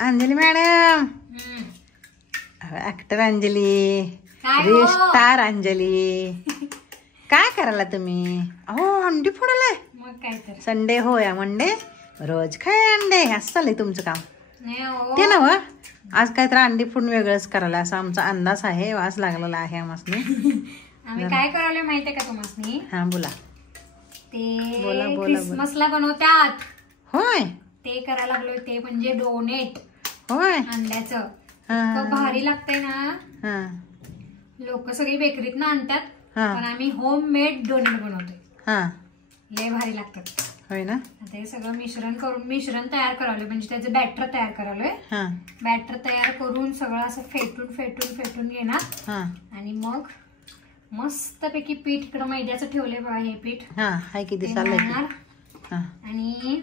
Anjali madam, actor Anjali, reel star Anjali, काय करायला तुम्ही? अहो अंडी फोडायला. मग काय तर संडे होया मंडे रोज काय अंडे असं चाललंय तुमचं काम? ते ना व आज काहीतरी अंडी फोडून वेगळंच करायला असं आमचा अंदाज आहे, वास लागलेला आहे आम्हाला. आम्ही काय करायला माहितीये का तुम्हाला? हा बोला. ते बोला क्रिसमसला बनवतात. होय ते करायला लागलोय, ते म्हणजे डोनेट. होय अंड्याचं इतकं भारी लागतंय ना. हा लोक सगळी बेकरीत ना आणतात, हा. पण आम्ही होम मेड डोनेट बनवतोय. हा लय भारी लागतात. होय ना. आता हे सगळं मिश्रण तयार करायला, म्हणजे त्याचं बॅटर तयार करायलोय. हा बॅटर तयार करून सगळं असं फेटून घेणार. हा आणि मग मस्तपैकी पीठ इकडं मैद्याचं ठेवलंय बघा. हे पीठ हा हाय किती ते चाललंय. मळणार हा आणि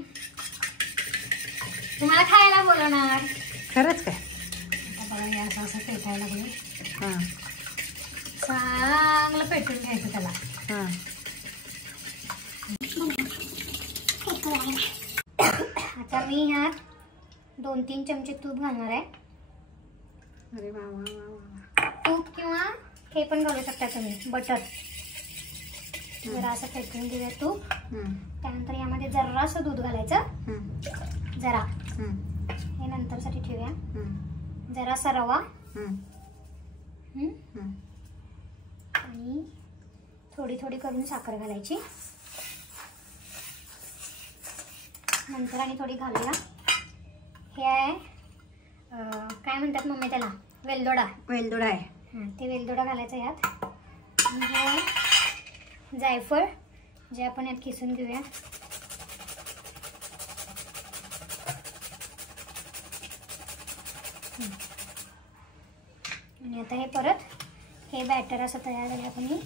तुम्हाला खायला बोलवणार. खरंच काय? आता बघा हे असं फेटायला लागले. हा चांगलं फेटून घ्यायचं त्याला. हा आता मी ह्यात 2-3 चमचे तूप घालणार आहे. अरे वा वा वा वा. तूप किंवा हे पण घालू शकता तुम्ही, बटर. जरा असं फेटून घेऊया तूप. त्यानंतर यामध्ये जरासं दूध घालायचं. जरा हे नंतर साठी ठेवूया. जरासा रवा आणि थोडी थोडी करून साखर घालायची. नंतर आणि थोडी घालूया. हे आहे काय म्हणतात मम्मी त्याला? वेलदोडा. वेलदोडा आहे. ते वेलदोडा घालायचा यात. हे जायफळ जे आपण यात किसून घेऊया. आणि आता हे परत हे बॅटर असं तयार झालं, आपण हे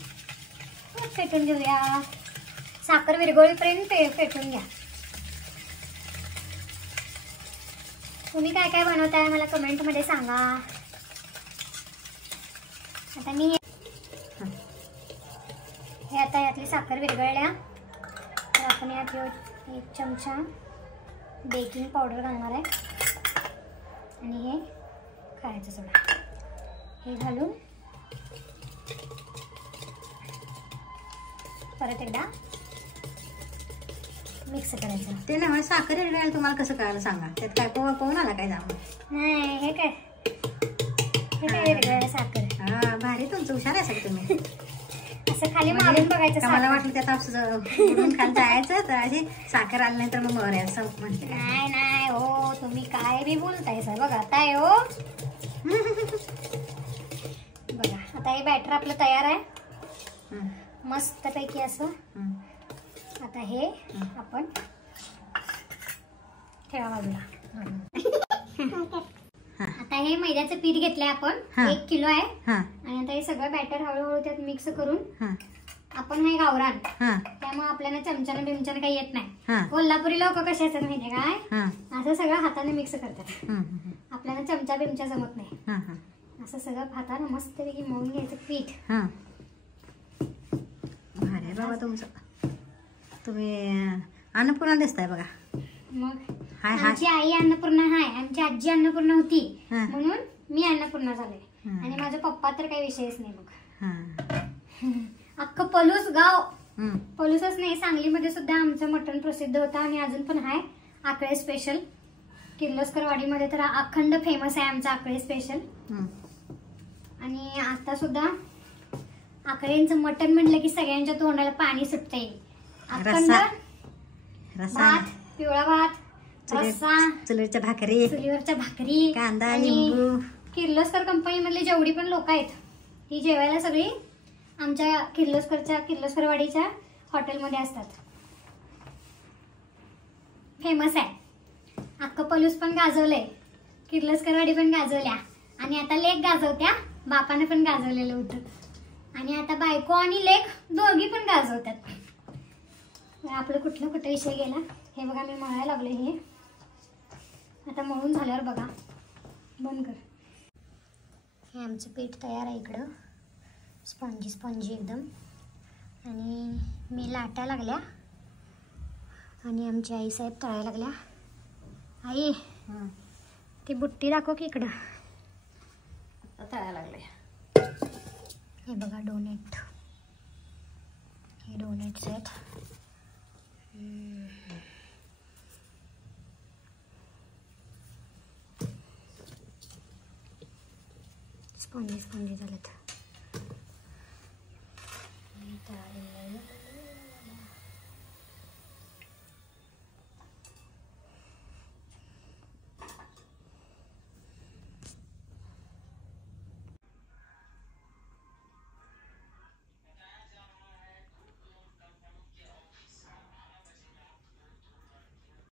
फेटून घेऊया. साखर विरघळीपर्यंत फेटून घ्या. तुम्ही काय काय बनवताय मला कमेंट मध्ये सांगा. आता मी हे आता यातली साखर विरघळल्या, तर आपण यात 1 चमचा बेकिंग पावडर घालणार आहे. आणि हे खायचं सोडा. हे घालून परत एकदा मिक्स करायचं. ते ना साखर विरघळायला तुम्हाला कसं कळायला सांगा? त्यात काय पोहून आला काय जाऊन? नाही हे काय विरघळलं साखर. हा भारी, तुमचं हुशार आहे सगळं तुम्ही. असं खाली मारून बघायचं. मला वाटलं त्यात असं बुडून खाली जायचं, तर अशी साखर आली नाही तर मग बरं असं म्हणते. नाही हो, तुम्ही काय बी बोलताय सर. बघा आता आहे हो. बघा आता हे बॅटर आपलं तयार आहे मस्तपैकी असं. आता हे आपण ठेवा बाजूला. आता हे मैद्याचं पीठ घेतलंय आपण, 1 किलो आहे. आणि आता हे सगळं बॅटर हळूहळू त्यात मिक्स करून, आपण हे गावरान त्यामुळे आपल्याला चमच्यानं बिमच्यानं काही येत नाही. कोल्हापुरी लोक कसे असतात माहितीये काय? असं सगळं हाताने मिक्स करतात. आपल्याला चमचा बिमचा जमत नाही. असं सगळं हाताने मस्तपैकी मळून घ्यायचं पीठ. भारी बाबा तुमचं. तुम्ही अन्नपूर्णा दिसताय बघा. मग आमची आई अन्नपूर्णा आहे, आमची आजी अन्नपूर्णा होती, म्हणून मी अन्नपूर्णा झाले. आणि माझा पप्पा तर काही विषयच नाही. मग अख्खं पलूस गाव, पलूसच नाही सांगलीमध्ये सुद्धा आमचं मटण प्रसिद्ध होतं आणि अजून पण आहे. आकळे स्पेशल किर्लोस्कर वाडीमध्ये तर अखंड फेमस आहे आमचं आकळे स्पेशल. आणि आता सुद्धा आकळ्यांचं मटण म्हटलं की सगळ्यांच्या तोंडाला पाणी सुटतंय. अखंड भात, पिवळा भात, रस्सा, चुलीवरच्या भाकरी, कांदा, लिंबू. किर्लोस्कर कंपनी मधली जेवढी पण लोक आहेत ही जेवायला सगळी आमच्या किर्लोस्करवाडीच्या हॉटेलमध्ये असतात. फेमस आहे. अख्खं पलूस पण गाजवलंय, किर्लोस्करवाडी पण गाजवल्या, आणि आता लेक गाजवत्या. बापाने पण गाजवलेलं होतं, आणि आता बायको आणि लेक दोघी पण गाजवतात. आपलं कुठलं विषय गेला. हे बघा मी मळायला लागले. हे आता मळून झाल्यावर बघा बंद कर. हे आमचं पीठ तयार आहे इकडं, स्पंजी एकदम. आणि मी लाटा लागल्या आणि आमची आई साहेब तळायला लागल्या. आई ती बुट्टी दाखव की इकडं. आता तळायला लागले. हे बघा डोनेट. हे डोनेट्स आहेत. स्पॉन्जी झालेत.